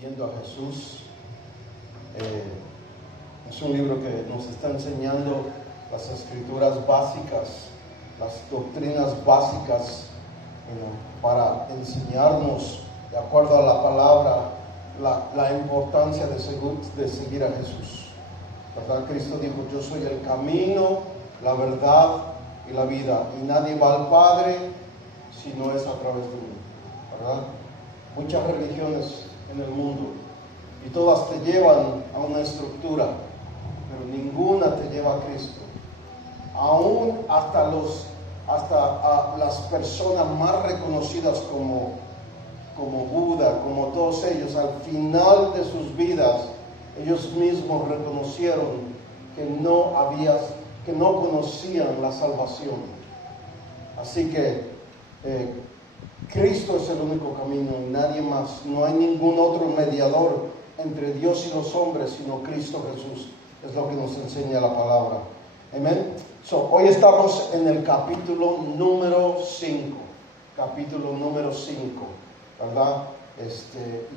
Siguiendo a Jesús. Es un libro que nos está enseñando las escrituras básicas, las doctrinas básicas, para enseñarnos, de acuerdo a la palabra, la importancia de seguir a Jesús. ¿Verdad? Cristo dijo: yo soy el camino, la verdad y la vida, y nadie va al Padre si no es a través de mí. ¿Verdad? Muchas religiones en el mundo, y todas te llevan a una estructura, pero ninguna te lleva a Cristo. Aún hasta a las personas más reconocidas como Buda, como todos ellos, al final de sus vidas, ellos mismos reconocieron que no conocían la salvación. Así que Cristo es el único camino y nadie más. No hay ningún otro mediador entre Dios y los hombres sino Cristo Jesús. Es lo que nos enseña la palabra. Amén. Hoy estamos en el capítulo número 5. Capítulo número 5, ¿verdad?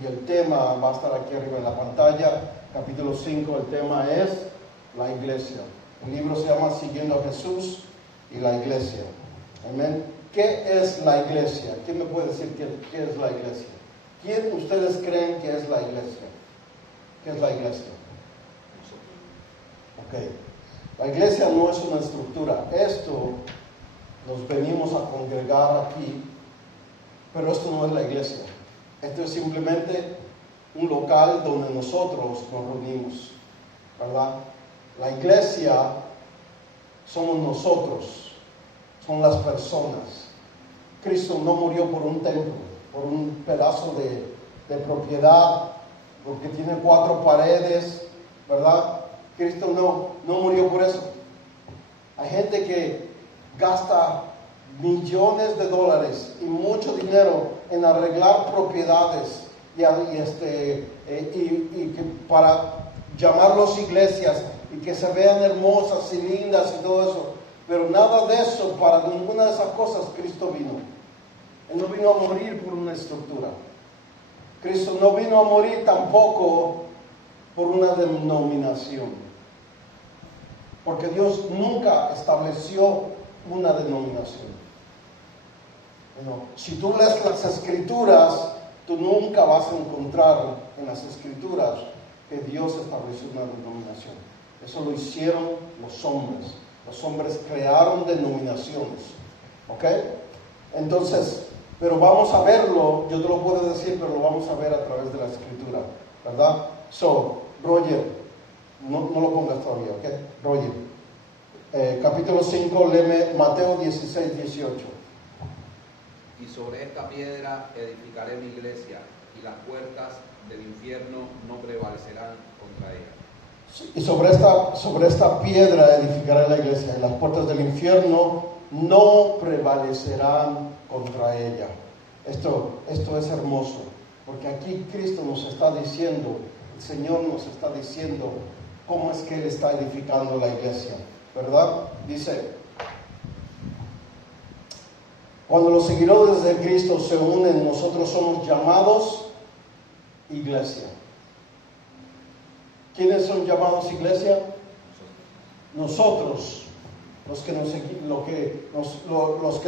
Y el tema va a estar aquí arriba en la pantalla. Capítulo 5, el tema es la iglesia. El libro se llama Siguiendo a Jesús y la iglesia. Amén. ¿Qué es la iglesia? ¿Quién me puede decir qué es la iglesia? ¿Quién ustedes creen que es la iglesia? ¿Qué es la iglesia? Ok. La iglesia no es una estructura. Nos venimos a congregar aquí, pero esto no es la iglesia. Esto es simplemente un local donde nosotros nos reunimos, ¿verdad? La iglesia somos nosotros, son las personas. Cristo no murió por un templo, por un pedazo de propiedad, porque tiene 4 paredes, ¿verdad? Cristo no murió por eso. Hay gente que gasta millones de dólares y mucho dinero en arreglar propiedades para llamarlos iglesias y que se vean hermosas y lindas y todo eso. Pero nada de eso, para ninguna de esas cosas Cristo vino. Él no vino a morir por una estructura. Cristo no vino a morir tampoco por una denominación. Porque Dios nunca estableció una denominación. Si tú lees las escrituras, tú nunca vas a encontrar en las escrituras que Dios estableció una denominación. Eso lo hicieron los hombres. Los hombres crearon denominaciones. ¿Ok? Entonces, pero vamos a verlo, yo te lo puedo decir, pero lo vamos a ver a través de la escritura, ¿verdad? Roger, no lo pongas todavía, ¿ok? Roger, capítulo 5, léeme Mateo 16, 18. Y sobre esta piedra edificaré mi iglesia, y las puertas del infierno no prevalecerán contra ella. Sí, y sobre esta piedra edificaré la iglesia, y las puertas del infierno no prevalecerán contra ella. Esto es hermoso, porque aquí Cristo nos está diciendo, el Señor nos está diciendo cómo es que Él está edificando la iglesia, ¿verdad? Dice: cuando los seguidores de Cristo se unen, nosotros somos llamados iglesia. ¿Quiénes son llamados iglesia? Nosotros. Los que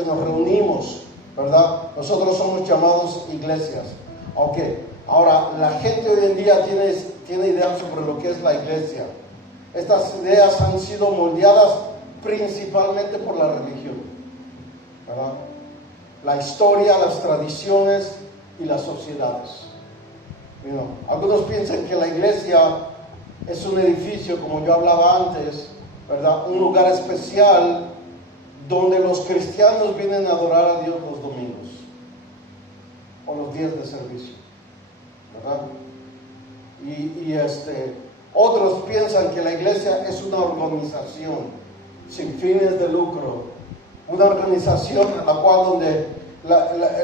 nos reunimos, ¿verdad? Nosotros somos llamados iglesias. Ok, ahora la gente hoy en día tiene ideas sobre lo que es la iglesia. Estas ideas han sido moldeadas principalmente por la religión, ¿verdad? La historia, las tradiciones y las sociedades. Algunos piensan que la iglesia es un edificio, como yo hablaba antes, ¿verdad? Un lugar especial donde los cristianos vienen a adorar a Dios los domingos o los días de servicio, ¿verdad? Otros piensan que la iglesia es una organización sin fines de lucro, una organización en la cual donde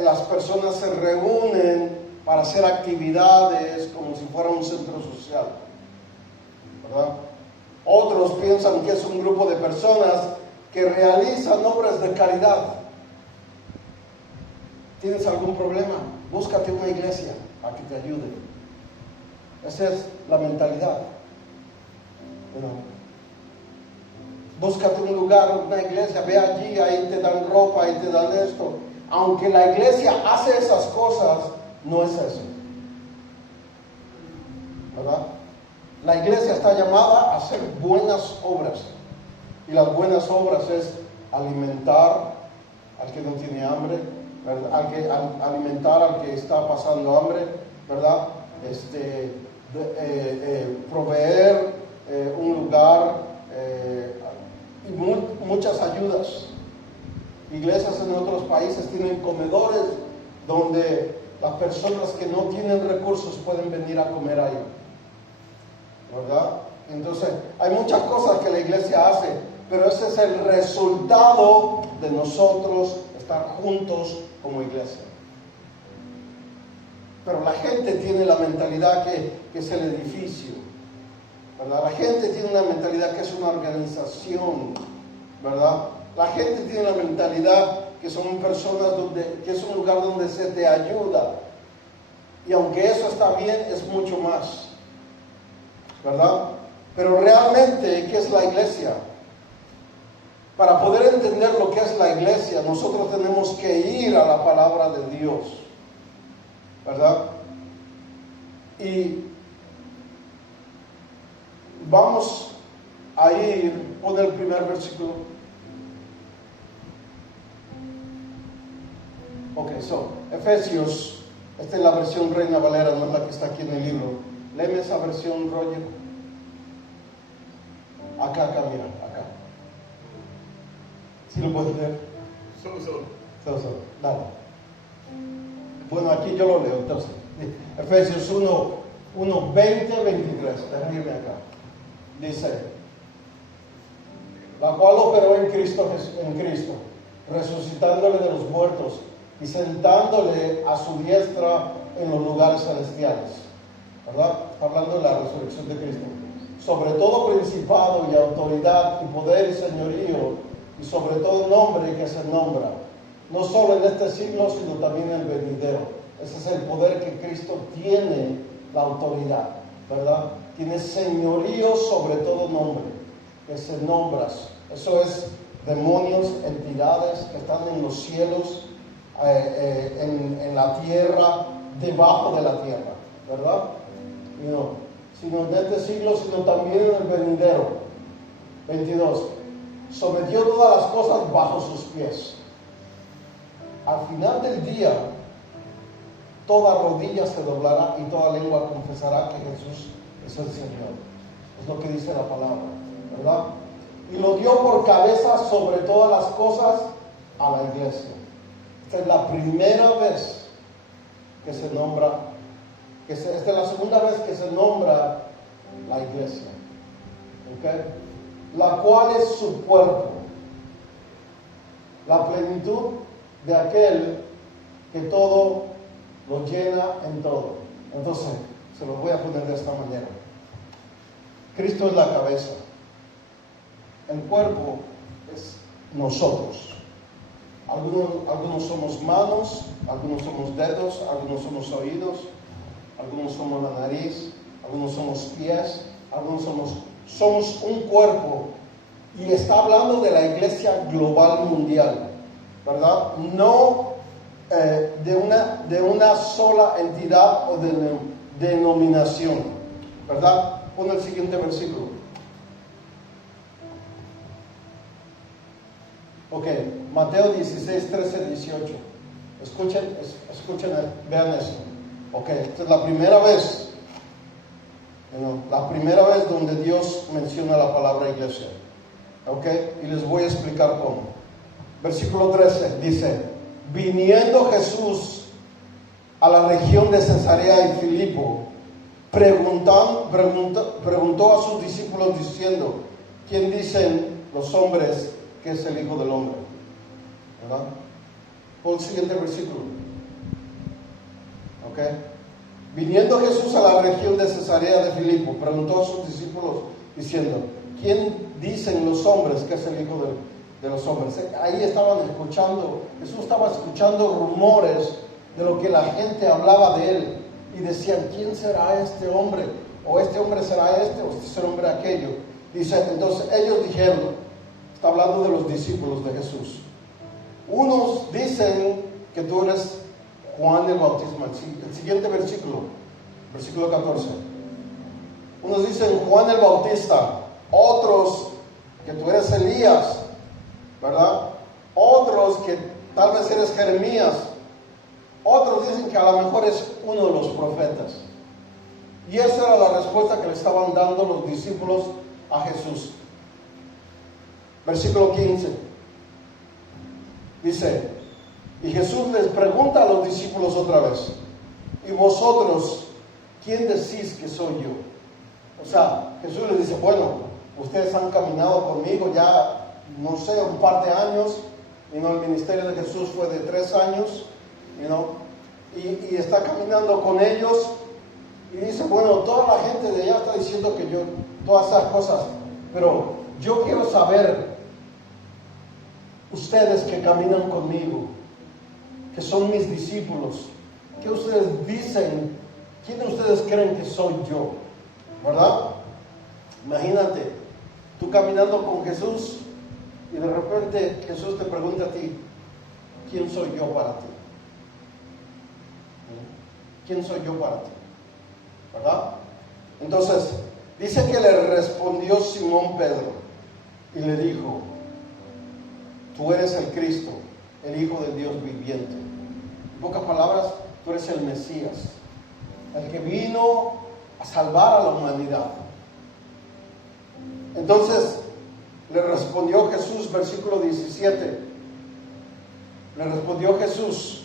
las personas se reúnen para hacer actividades como si fuera un centro social, ¿verdad? Otros piensan que es un grupo de personas que realizan obras de caridad. ¿Tienes algún problema? Búscate una iglesia para que te ayude. Esa es la mentalidad. Búscate un lugar, una iglesia, ve allí, ahí te dan ropa, ahí te dan esto. Aunque la iglesia hace esas cosas, no es eso. ¿Verdad? La iglesia está llamada a hacer buenas obras. Y las buenas obras es alimentar al que no tiene hambre, ¿verdad? Alimentar al que está pasando hambre, ¿verdad? Proveer un lugar y muchas ayudas. Iglesias en otros países tienen comedores donde las personas que no tienen recursos pueden venir a comer ahí, ¿verdad? Entonces, hay muchas cosas que la iglesia hace, pero ese es el resultado de nosotros estar juntos como iglesia. Pero la gente tiene la mentalidad que es el edificio, ¿verdad? La gente tiene una mentalidad que es una organización, ¿verdad? La gente tiene la mentalidad que son personas que es un lugar donde se te ayuda. Y aunque eso está bien, es mucho más, ¿verdad? Pero realmente, ¿qué es la iglesia? Para poder entender lo que es la iglesia, nosotros tenemos que ir a la palabra de Dios, ¿verdad? Y vamos a ir, pon el primer versículo. Ok, Efesios, esta es la versión Reina Valera, no es la que está aquí en el libro. Léeme esa versión, Roger. Acá, mira, acá. ¿Sí lo puedes leer? Solo. Dale. Bueno, aquí yo lo leo, entonces. Efesios 1, 20, 23. Déjame irme acá. Dice: la cual operó en Cristo, resucitándole de los muertos y sentándole a su diestra en los lugares celestiales. ¿Verdad? Está hablando de la resurrección de Cristo. Sobre todo principado y autoridad y poder y señorío, y sobre todo nombre que se nombra, no solo en este siglo, sino también en el venidero. Ese es el poder que Cristo tiene, la autoridad, ¿verdad? Tiene señorío sobre todo nombre, que se nombras. Eso es demonios, entidades que están en los cielos, en la tierra, debajo de la tierra, ¿verdad? Y no, sino en este siglo, sino también en el venidero. 22. Sometió todas las cosas bajo sus pies. Al final del día, toda rodilla se doblará y toda lengua confesará que Jesús es el Señor. Es lo que dice la palabra, ¿verdad? Y lo dio por cabeza sobre todas las cosas a la iglesia. Esta es la primera vez que se nombra, esta es la segunda vez que se nombra la iglesia, ¿okay? La cual es su cuerpo, la plenitud de aquel que todo lo llena en todo. Entonces, se lo voy a poner de esta manera. Cristo es la cabeza. El cuerpo es nosotros. Algunos somos manos, algunos somos dedos, algunos somos oídos, algunos somos la nariz, algunos somos pies, algunos somos un cuerpo. Y está hablando de la iglesia global mundial, ¿verdad? No de una sola entidad o denominación, ¿verdad? Pon el siguiente versículo. Ok, Mateo 16, 13, 18. Escuchen, vean eso. Ok, esta es la primera vez donde Dios menciona la palabra iglesia. Ok, y les voy a explicar cómo. Versículo 13 dice: viniendo Jesús a la región de Cesarea y Filipo, preguntó a sus discípulos diciendo: ¿quién dicen los hombres que es el Hijo del Hombre? ¿Verdad? Pon el siguiente versículo. Ok. Viniendo Jesús a la región de Cesarea de Filipo, preguntó a sus discípulos diciendo: ¿quién dicen los hombres que es el Hijo de los hombres? Ahí estaban escuchando, Jesús estaba escuchando rumores de lo que la gente hablaba de él. y decían, ¿quién será este hombre? O este hombre será este, o este será hombre aquello. Dice, entonces ellos dijeron, está hablando de los discípulos de Jesús. Unos dicen que tú eres Juan el Bautista. El siguiente versículo, versículo 14. Unos dicen Juan el Bautista, otros que tú eres Elías, ¿verdad? Otros que tal vez eres Jeremías, otros dicen que a lo mejor es uno de los profetas. Y esa era la respuesta que le estaban dando los discípulos a Jesús. Versículo 15. Dice, y Jesús les pregunta a los discípulos otra vez, ¿y vosotros quién decís que soy yo? O sea, Jesús les dice, bueno, ustedes han caminado conmigo ya, no sé, un par de años. El ministerio de Jesús fue de 3 años, y está caminando con ellos. Y dice, bueno, toda la gente de allá está diciendo que yo, todas esas cosas, pero yo quiero saber, ustedes que caminan conmigo, que son mis discípulos, ¿qué ustedes dicen? ¿Quién de ustedes creen que soy yo? ¿Verdad? Imagínate, tú caminando con Jesús y de repente Jesús te pregunta a ti, ¿quién soy yo para ti? ¿Quién soy yo para ti? ¿Verdad? Entonces, dice que le respondió Simón Pedro y le dijo, tú eres el Cristo, el Hijo del Dios viviente. En pocas palabras, tú eres el Mesías, el que vino a salvar a la humanidad. Entonces, le respondió Jesús, versículo 17, le respondió Jesús,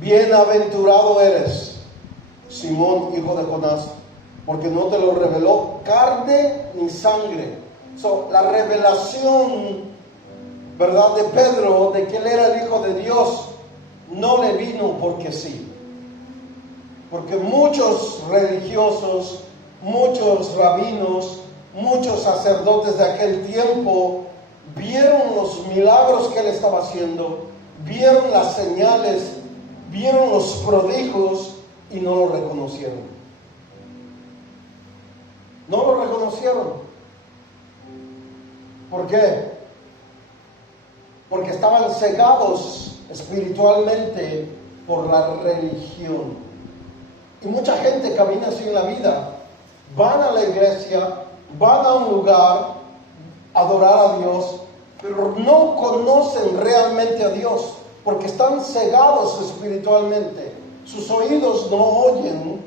bienaventurado eres, Simón, hijo de Jonás, porque no te lo reveló carne ni sangre. La revelación, ¿verdad?, de Pedro, de que él era el Hijo de Dios, no le vino porque sí. Porque muchos religiosos, muchos rabinos, muchos sacerdotes de aquel tiempo vieron los milagros que él estaba haciendo, vieron las señales, vieron los prodigios y no lo reconocieron. No lo reconocieron. ¿Por qué? Porque estaban cegados espiritualmente por la religión. Y mucha gente camina así en la vida. Van a la iglesia, van a un lugar a adorar a Dios, pero no conocen realmente a Dios, porque están cegados espiritualmente. Sus oídos no oyen,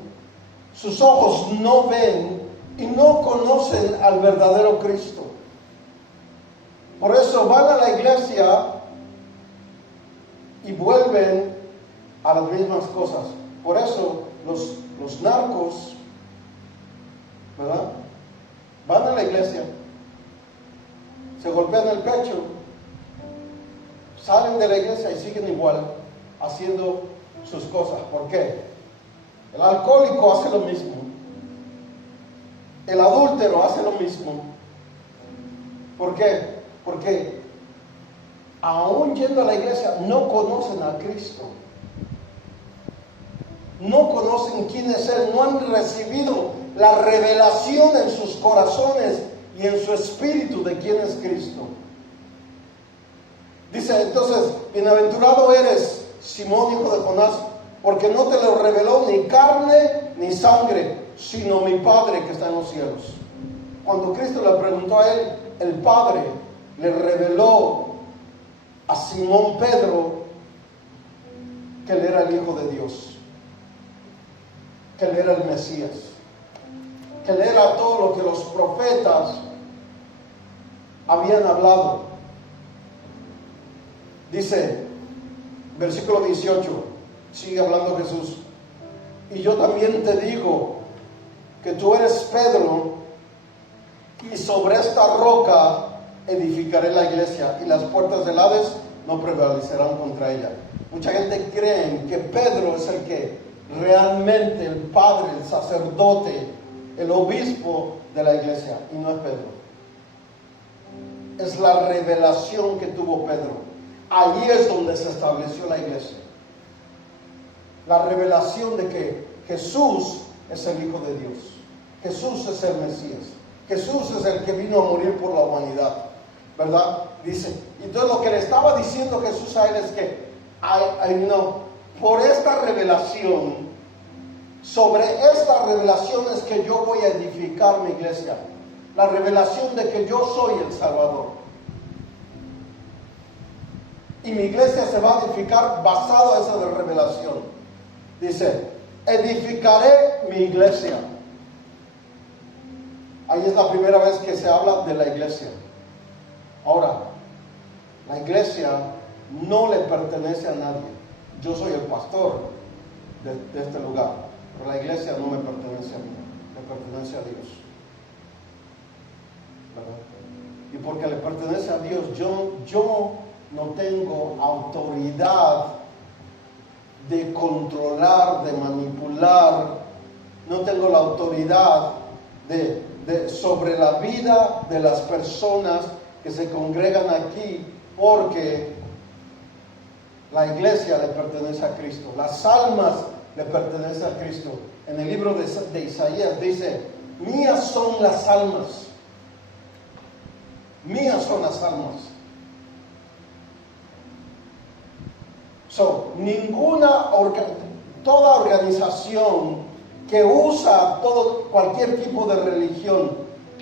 sus ojos no ven y no conocen al verdadero Cristo. Por eso van a la iglesia y vuelven a las mismas cosas. Por eso los narcos, ¿verdad?, van a la iglesia, se golpean el pecho, salen de la iglesia y siguen igual haciendo sus cosas. ¿Por qué? El alcohólico hace lo mismo, el adúltero hace lo mismo. ¿Por qué? Porque aún yendo a la iglesia no conocen a Cristo, no conocen quién es Él, no han recibido la revelación en sus corazones y en su espíritu de quién es Cristo. Dice entonces, bienaventurado eres, Simón, hijo de Jonás, porque no te lo reveló ni carne ni sangre, sino mi Padre que está en los cielos. Cuando Cristo le preguntó a él, el Padre le reveló a Simón Pedro que él era el Hijo de Dios, que él era el Mesías, que él era todo lo que los profetas habían hablado. Dice, versículo 18, sigue hablando Jesús, y yo también te digo que tú eres Pedro, y sobre esta roca edificaré la iglesia, y las puertas del Hades no prevalecerán contra ella. Mucha gente cree que Pedro es el que realmente, el padre, el sacerdote, el obispo de la iglesia, y no es Pedro. Es la revelación que tuvo Pedro. Allí es donde se estableció la iglesia. la revelación de que Jesús es el Hijo de Dios. Jesús es el Mesías. Jesús es el que vino a morir por la humanidad, ¿verdad? Dice, entonces lo que le estaba diciendo Jesús a él es que, por esta revelación, sobre esta revelación es que yo voy a edificar mi iglesia. La revelación de que yo soy el Salvador. Y mi iglesia se va a edificar basado en esa revelación. Dice, edificaré mi iglesia. Ahí es la primera vez que se habla de la iglesia. Ahora, la iglesia no le pertenece a nadie. Yo soy el pastor de este lugar, pero la iglesia no me pertenece a mí, le pertenece a Dios. ¿Verdad? Y porque le pertenece a Dios, yo no tengo autoridad de controlar, de manipular, no tengo la autoridad sobre la vida de las personas que se congregan aquí, porque la iglesia le pertenece a Cristo, las almas le pertenecen a Cristo. En el libro de Isaías dice, mías son las almas, mías son las almas. Toda organización que usa cualquier tipo de religión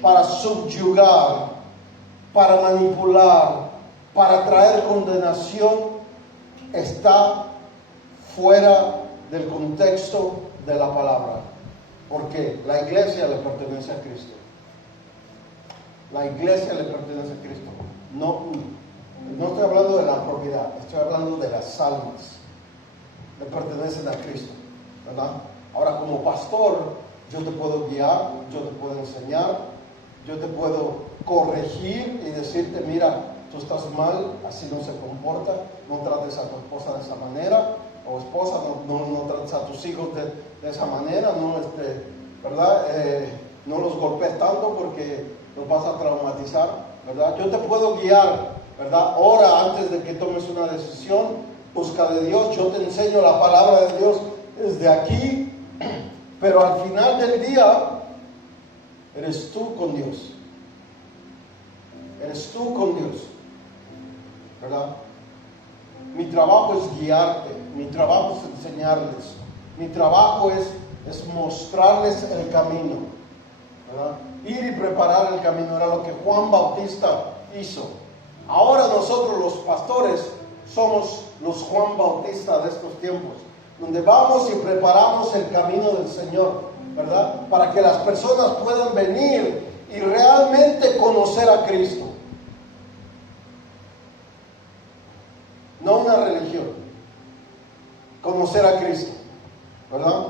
para subyugar, para manipular, para traer condenación, está fuera del contexto de la palabra. Porque la iglesia le pertenece a Cristo. La iglesia le pertenece a Cristo. No estoy hablando de la propiedad, estoy hablando de las almas. Le pertenecen a Cristo, ¿verdad? Ahora, como pastor, yo te puedo guiar, yo te puedo enseñar, yo te puedo corregir y decirte, mira, tú estás mal, así no se comporta, no trates a tu esposa de esa manera, o esposa, no trates a tus hijos de esa manera, ¿verdad? No los golpes tanto porque los vas a traumatizar, ¿verdad? Yo te puedo guiar, ¿verdad? Ora antes de que tomes una decisión, busca de Dios, yo te enseño la palabra de Dios desde aquí, pero al final del día, eres tú con Dios. Eres tú con Dios, ¿verdad? Mi trabajo es guiarte, mi trabajo es enseñarles, mi trabajo es mostrarles el camino, ¿verdad? Ir y preparar el camino, era lo que Juan Bautista hizo. Ahora nosotros los pastores somos los Juan Bautista de estos tiempos, donde vamos y preparamos el camino del Señor, ¿verdad? Para que las personas puedan venir y realmente conocer a Cristo. No una religión, conocer a Cristo, ¿verdad?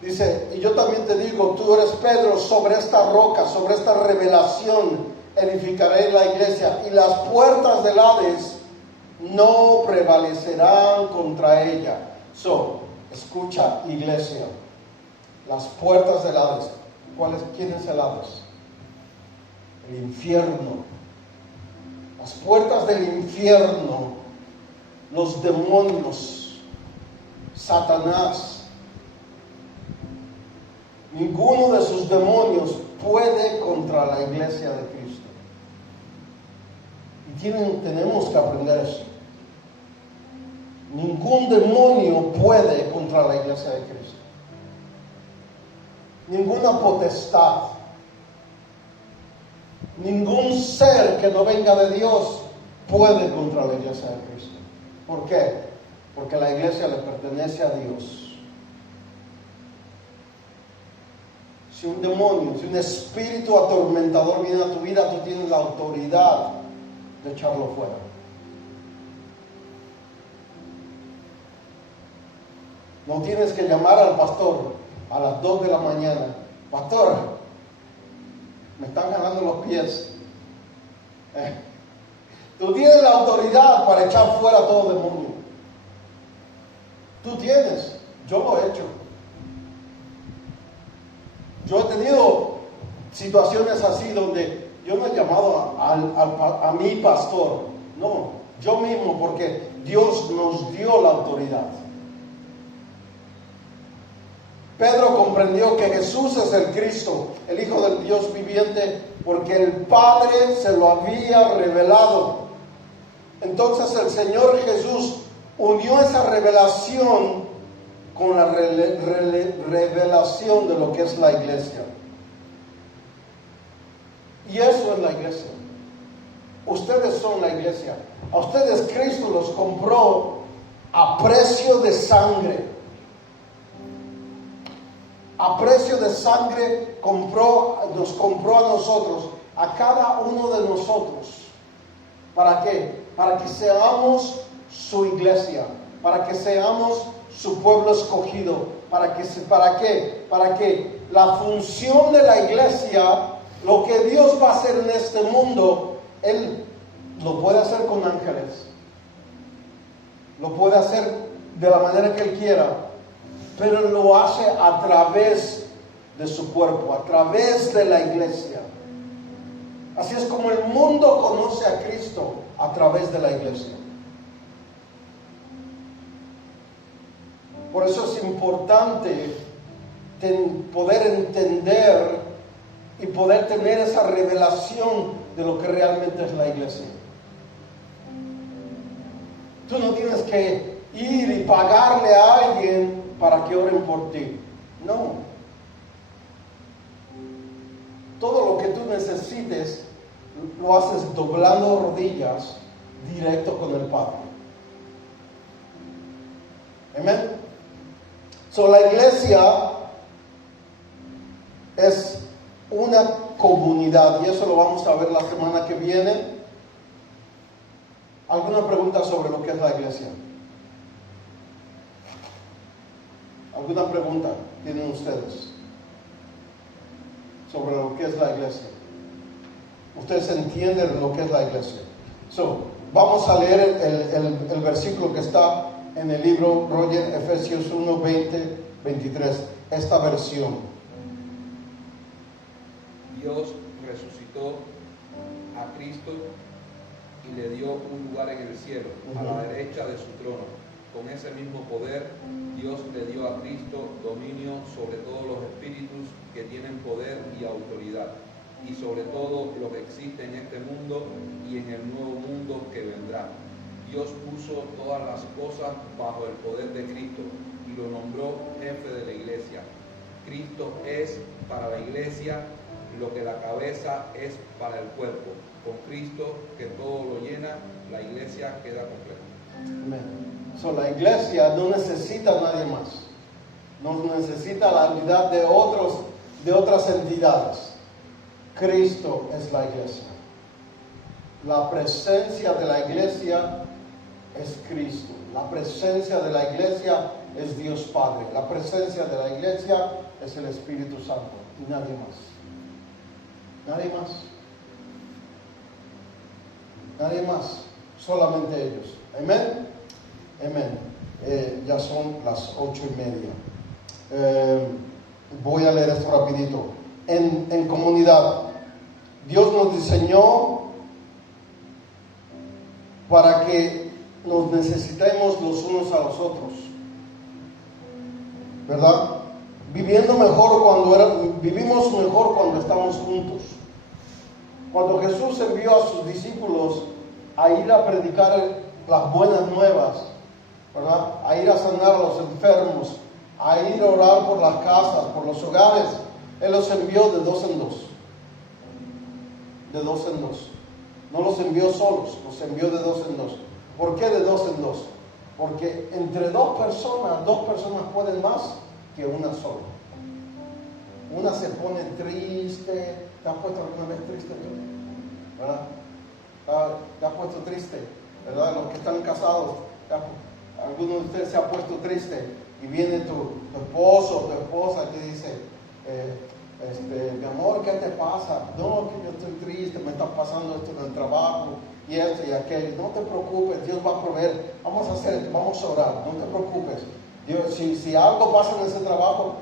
Dice, y yo también te digo, tú eres Pedro, sobre esta roca, sobre esta revelación, edificaré la iglesia, y las puertas del Hades no prevalecerán contra ella. Escucha, iglesia, las puertas del Hades. ¿Quién es el Hades? El infierno. Las puertas del infierno, los demonios, Satanás. Ninguno de sus demonios puede contra la iglesia de Cristo. Y tenemos que aprender eso. Ningún demonio puede contra la iglesia de Cristo. Ninguna potestad, ningún ser que no venga de Dios puede contra la iglesia de Cristo. ¿Por qué? Porque la iglesia le pertenece a Dios. Si un demonio, si un espíritu atormentador viene a tu vida, tú tienes la autoridad de echarlo fuera. No tienes que llamar al pastor a las 2 de la mañana. Pastor, me están jalando los pies. Tú tienes la autoridad para echar fuera a todo demonio. Tú tienes. Yo lo he hecho. Yo he tenido situaciones así donde yo no he llamado a mi pastor. No, yo mismo, porque Dios nos dio la autoridad. Pedro comprendió que Jesús es el Cristo, el Hijo del Dios viviente, porque el Padre se lo había revelado. Entonces el Señor Jesús unió esa revelación con la revelación de lo que es la iglesia. Y eso es la iglesia. Ustedes son la iglesia. A ustedes Cristo los compró a precio de sangre. A precio de sangre nos compró a nosotros, a cada uno de nosotros. ¿Para qué? Para que seamos su iglesia, para que seamos su pueblo escogido. ¿Para qué? Para que la función de la iglesia, lo que Dios va a hacer en este mundo, Él lo puede hacer con ángeles, lo puede hacer de la manera que Él quiera, pero lo hace a través de su cuerpo, a través de la iglesia. Así es como el mundo conoce a Cristo, a través de la iglesia. Por eso es importante poder entender y poder tener esa revelación de lo que realmente es la iglesia. Tú no tienes que ir y pagarle a alguien para que oren por ti. No. Todo lo que tú necesites lo haces doblando rodillas directo con el Padre. Amén. So, la iglesia es una comunidad, y eso lo vamos a ver la semana que viene. ¿Alguna pregunta sobre lo que es la iglesia? ¿Alguna pregunta tienen ustedes sobre lo que es la iglesia? ¿Ustedes entienden lo que es la iglesia? Vamos a leer el versículo que está en el libro, Roger, Efesios 1, 20, 23, esta versión. Dios resucitó a Cristo y le dio un lugar en el cielo, a la derecha de su trono. Con ese mismo poder, Dios le dio a Cristo dominio sobre todos los espíritus que tienen poder y autoridad, y sobre todo lo que existe en este mundo y en el nuevo mundo que vendrá. Dios puso todas las cosas bajo el poder de Cristo y lo nombró jefe de la iglesia. Cristo es para la iglesia lo que la cabeza es para el cuerpo. Con Cristo, que todo lo llena, la iglesia queda completa. Amén. La iglesia no necesita a nadie más. No necesita la unidad de otras entidades. Cristo es la iglesia. La presencia de la iglesia es Cristo. La presencia de la iglesia es Dios Padre. La presencia de la iglesia es el Espíritu Santo. Y nadie más. Nadie más. Nadie más. Solamente ellos. Amén. Amén. Ya son las 8:30. Voy a leer esto rapidito. En comunidad, Dios nos diseñó para que nos necesitemos los unos a los otros, ¿verdad? Vivimos mejor cuando estamos juntos. Cuando Jesús envió a sus discípulos a ir a predicar las buenas nuevas, ¿verdad? A ir a sanar a los enfermos, a ir a orar por las casas, por los hogares, Él los envió de 2 en 2. De 2 en 2. No los envió solos, los envió de 2 en 2. ¿Por qué de 2 en 2? Porque entre dos personas pueden más que una sola. Una se pone triste. ¿Te has puesto alguna vez triste tú? ¿Verdad? ¿Te has puesto triste? ¿Verdad? Los que están casados, alguno de ustedes se ha puesto triste y viene tu esposo o tu esposa y te dice, mi amor, ¿qué te pasa? No, que yo estoy triste, me está pasando esto en el trabajo y esto y aquello. No te preocupes, Dios va a proveer. Vamos a orar, no te preocupes. Dios, si algo pasa en ese trabajo,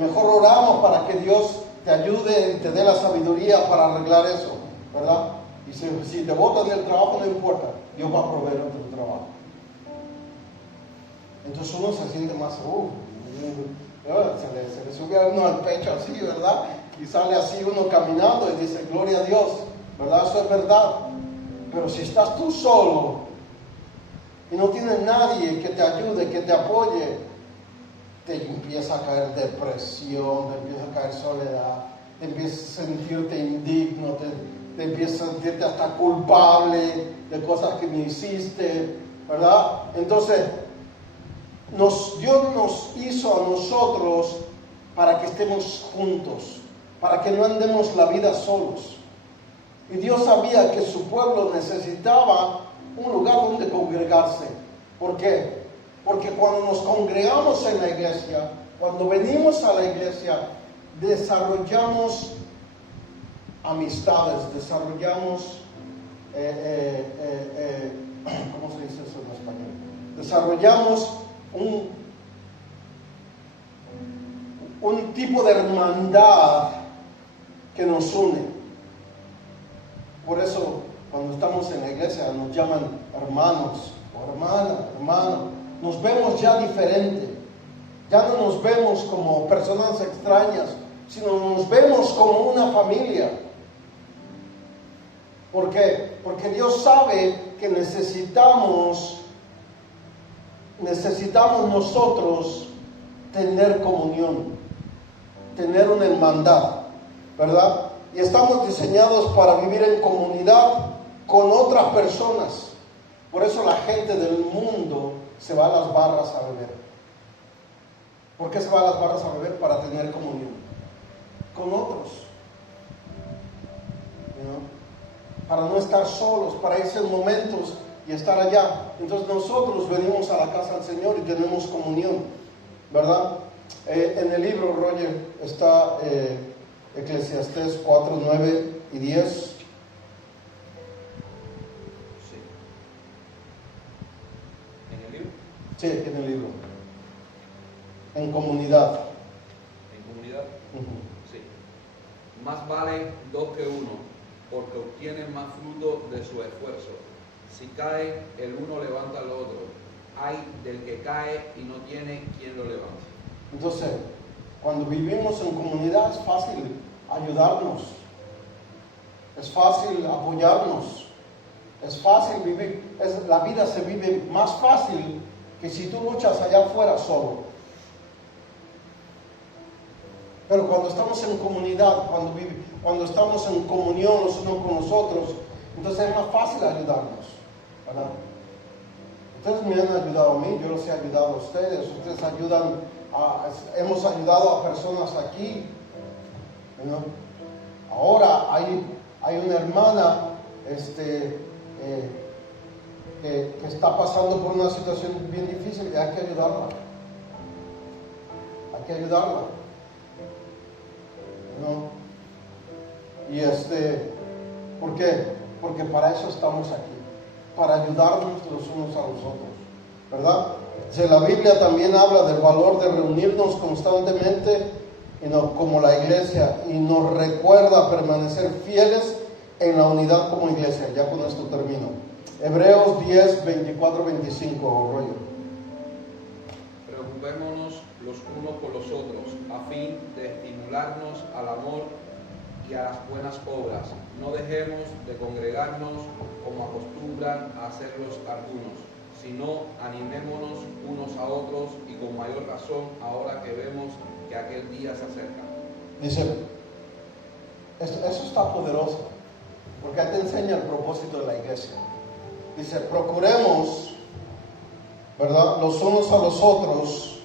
mejor oramos para que Dios te ayude y te dé la sabiduría para arreglar eso, ¿verdad? Y si te botan del trabajo, no importa, Dios va a proveer otro trabajo. Entonces uno se siente más, Se le sube a uno al pecho así, ¿verdad? Y sale así uno caminando y dice, gloria a Dios, ¿verdad? Eso es verdad. Pero si estás tú solo y no tienes nadie que te ayude, que te apoye, te empieza a caer depresión, te empieza a caer soledad, te empiezas a sentirte indigno, te empiezas a sentirte hasta culpable de cosas que no hiciste, ¿verdad? Entonces, Dios nos hizo a nosotros para que estemos juntos, para que no andemos la vida solos. Y Dios sabía que su pueblo necesitaba un lugar donde congregarse. ¿Por qué? Porque cuando nos congregamos en la iglesia, cuando venimos a la iglesia, desarrollamos amistades, desarrollamos, ¿cómo se dice eso en español? Desarrollamos un tipo de hermandad que nos une. Por eso, cuando estamos en la iglesia, nos llaman hermanos o hermano. Nos vemos ya diferente. Ya no nos vemos como personas extrañas, sino nos vemos como una familia. ¿Por qué? Porque Dios sabe que necesitamos nosotros tener comunión, tener una hermandad, ¿verdad? Y estamos diseñados para vivir en comunidad con otras personas. Por eso la gente del mundo se va a las barras a beber. ¿Por qué se va a las barras a beber? Para tener comunión con otros, para no estar solos, para irse en momentos y estar allá. Entonces nosotros venimos a la casa del Señor y tenemos comunión, ¿verdad? En el libro, Roger, está Eclesiastés 4, 9 y 10. Sí. ¿En el libro? Sí, en el libro. En comunidad. ¿En comunidad? Uh-huh. Sí. Más vale dos que uno, porque obtienen más fruto de su esfuerzo. Si cae el uno, levanta al otro. Ay del que cae y no tiene quien lo levante. Entonces, cuando vivimos en comunidad es fácil ayudarnos, es fácil apoyarnos, es fácil vivir, la vida se vive más fácil que si tú luchas allá afuera solo. Pero cuando estamos en comunidad, cuando estamos en comunión los unos con los otros, entonces es más fácil ayudarnos, ¿verdad? Ustedes me han ayudado a mí, yo los he ayudado a ustedes, ustedes hemos ayudado a personas aquí, ¿no? Ahora hay una hermana que está pasando por una situación bien difícil y hay que ayudarla. Hay que ayudarla, ¿no? Y ¿por qué? Porque para eso estamos aquí, para ayudarnos los unos a los otros, ¿verdad? La Biblia también habla del valor de reunirnos constantemente como la iglesia, y nos recuerda permanecer fieles en la unidad como iglesia. Ya con esto termino. Hebreos 10, 24, 25, Rollo. Preocupémonos los unos por los otros, a fin de estimularnos al amor y a las buenas obras. No dejemos de congregarnos como acostumbran a hacerlos algunos, sino animémonos unos a otros, y con mayor razón ahora que vemos que aquel día se acerca. Dice, eso está poderoso, porque te enseña el propósito de la iglesia. Dice, procuremos, ¿verdad?, los unos a los otros,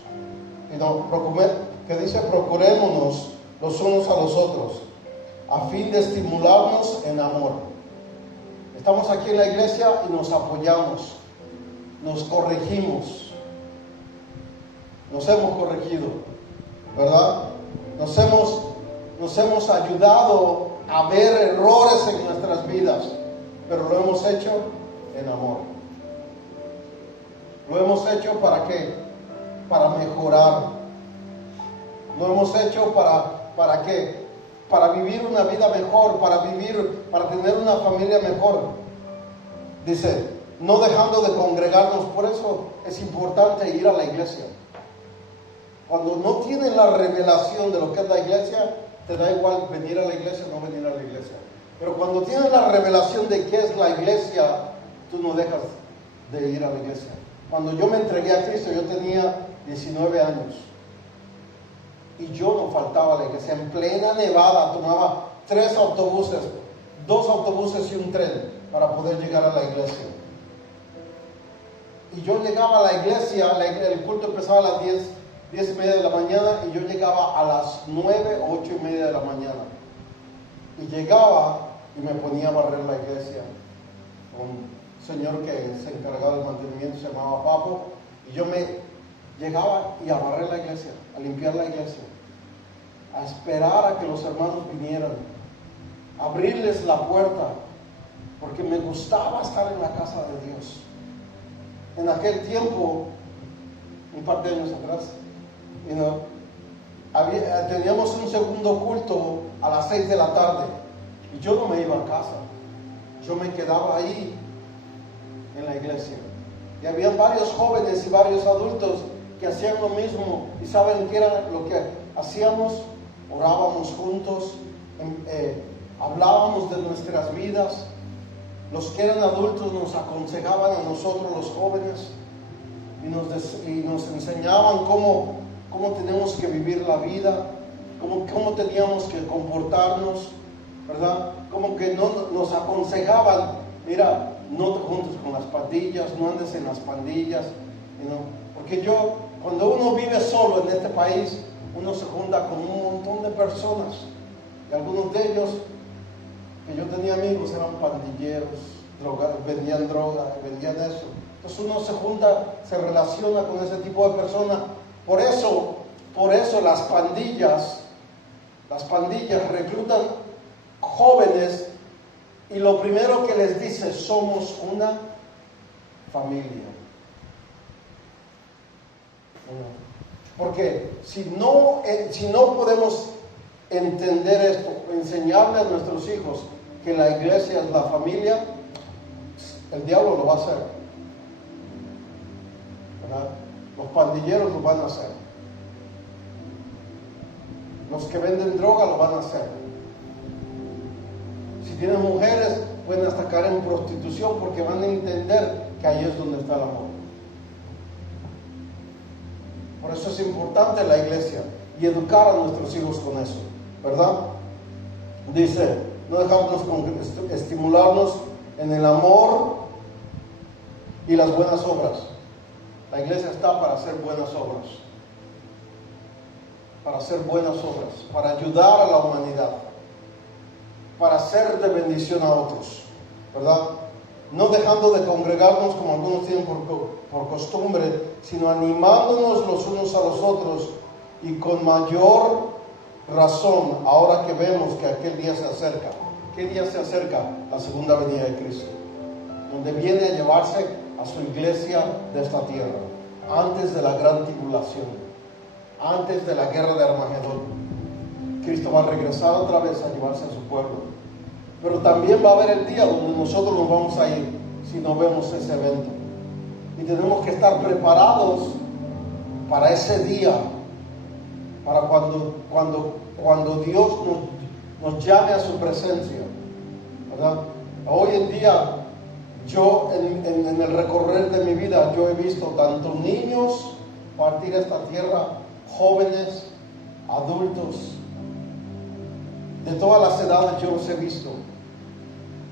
que dice, procurémonos los unos a los otros, a fin de estimularnos en amor. Estamos aquí en la iglesia y nos apoyamos, nos corregimos, nos hemos corregido, ¿verdad? Nos hemos ayudado a ver errores en nuestras vidas, pero lo hemos hecho en amor. Lo hemos hecho ¿para qué? Para mejorar. Lo hemos hecho ¿para qué? Para vivir una vida mejor, para tener una familia mejor. Dice, no dejando de congregarnos. Por eso es importante ir a la iglesia. Cuando no tienen la revelación de lo que es la iglesia, te da igual venir a la iglesia o no venir a la iglesia. Pero cuando tienes la revelación de qué es la iglesia, tú no dejas de ir a la iglesia. Cuando yo me entregué a Cristo, yo tenía 19 años. Y yo no faltaba a la iglesia. En plena nevada tomaba 3 autobuses, 2 autobuses y un tren para poder llegar a la iglesia. Y yo llegaba a la iglesia, el culto empezaba a las 10:30 de la mañana, y yo llegaba a las 9, 8:30 de la mañana. Y llegaba y me ponía a barrer la iglesia. Un señor que se encargaba del mantenimiento se llamaba Papo, y yo me llegaba y a barrer la iglesia, a limpiar la iglesia, a esperar a que los hermanos vinieran, a abrirles la puerta, porque me gustaba estar en la casa de Dios. En aquel tiempo, un par de años atrás, teníamos un segundo culto a las 6 de la tarde, y yo no me iba a casa, yo me quedaba ahí en la iglesia. Y había varios jóvenes y varios adultos que hacían lo mismo. ¿Y saben qué era lo que hacíamos? Orábamos juntos, hablábamos de nuestras vidas. Los que eran adultos nos aconsejaban a nosotros los jóvenes y nos enseñaban cómo tenemos que vivir la vida, cómo teníamos que comportarnos, ¿verdad? Como que nos aconsejaban: mira, no te juntes con las pandillas, no andes en las pandillas, porque cuando uno vive solo en este país, uno se junta con un montón de personas, y algunos de ellos, que yo tenía amigos, eran pandilleros, vendían droga, vendían eso. Entonces uno se junta, se relaciona con ese tipo de personas. Por eso las pandillas reclutan jóvenes, y lo primero que les dice: somos una familia. Porque si no podemos entender esto, enseñarle a nuestros hijos que la iglesia es la familia, el diablo lo va a hacer, ¿verdad? Los pandilleros lo van a hacer, los que venden droga lo van a hacer. Si tienen mujeres, pueden hasta caer en prostitución, porque van a entender que ahí es donde está el amor. Por eso es importante la iglesia y educar a nuestros hijos con eso, ¿verdad? Dice: no dejarnos estimularnos en el amor y las buenas obras. La iglesia está para hacer buenas obras, para ayudar a la humanidad, para ser de bendición a otros, ¿verdad? No dejando de congregarnos como algunos tienen por costumbre, sino animándonos los unos a los otros, y con mayor razón ahora que vemos que aquel día se acerca. ¿Qué día se acerca? La segunda venida de Cristo, donde viene a llevarse a su iglesia de esta tierra, antes de la gran tribulación, antes de la guerra de Armagedón. Cristo va a regresar otra vez a llevarse a su pueblo. Pero también va a haber el día donde nosotros nos vamos a ir si no vemos ese evento. Y tenemos que estar preparados para ese día, para cuando Dios nos llame a su presencia, ¿verdad? Hoy en día, yo en el recorrer de mi vida, yo he visto tanto niños partir a esta tierra, jóvenes, adultos, de todas las edades yo los he visto.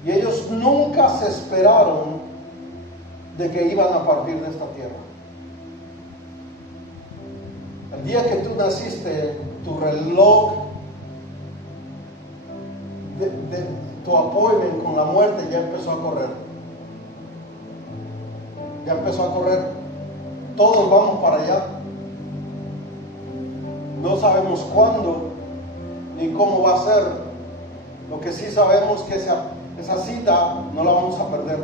Y ellos nunca se esperaron de que iban a partir de esta tierra. El día que tú naciste, tu reloj, tu appointment con la muerte ya empezó a correr. Ya empezó a correr. Todos vamos para allá. No sabemos cuándo ni cómo va a ser. Lo que sí sabemos es que esa cita no la vamos a perder.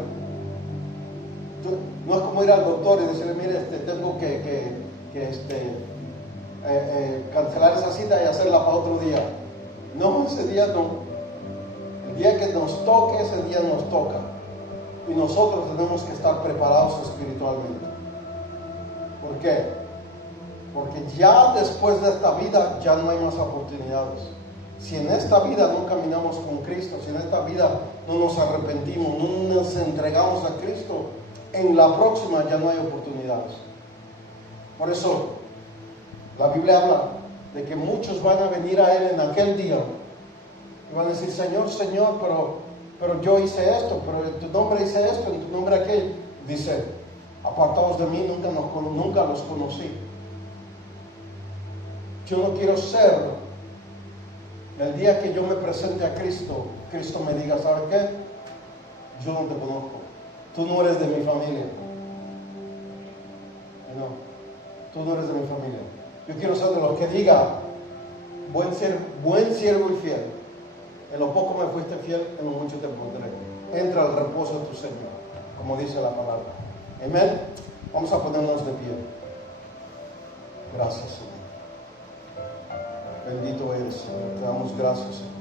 No es como ir al doctor y decirle: mire, tengo que cancelar esa cita y hacerla para otro día. No, ese día no. El día que nos toque, ese día nos toca. Y nosotros tenemos que estar preparados espiritualmente. ¿Por qué? Porque ya después de esta vida ya no hay más oportunidades. Si en esta vida no caminamos con Cristo, si en esta vida no nos arrepentimos, no nos entregamos a Cristo, en la próxima ya no hay oportunidades. Por eso la Biblia habla de que muchos van a venir a Él en aquel día y van a decir: Señor, Señor, pero yo hice esto, pero en tu nombre hice esto, en tu nombre aquello. Dice: apartaos de mí, nunca los conocí. Yo no quiero ser, el día que yo me presente a Cristo, Cristo me diga: ¿sabe qué? Yo no te conozco, tú no eres de mi familia. No, tú no eres de mi familia. Yo quiero ser de los que diga: buen siervo y fiel. En lo poco me fuiste fiel, en lo mucho te pondré. Entra al reposo de tu Señor, como dice la palabra. Amén. Vamos a ponernos de pie. Gracias, Señor. Bendito eres, Señor. Te damos gracias, Señor.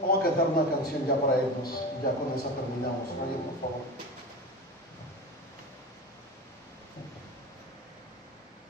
Vamos a cantar una canción ya para irnos. Y ya con esa terminamos. Ryan, por favor.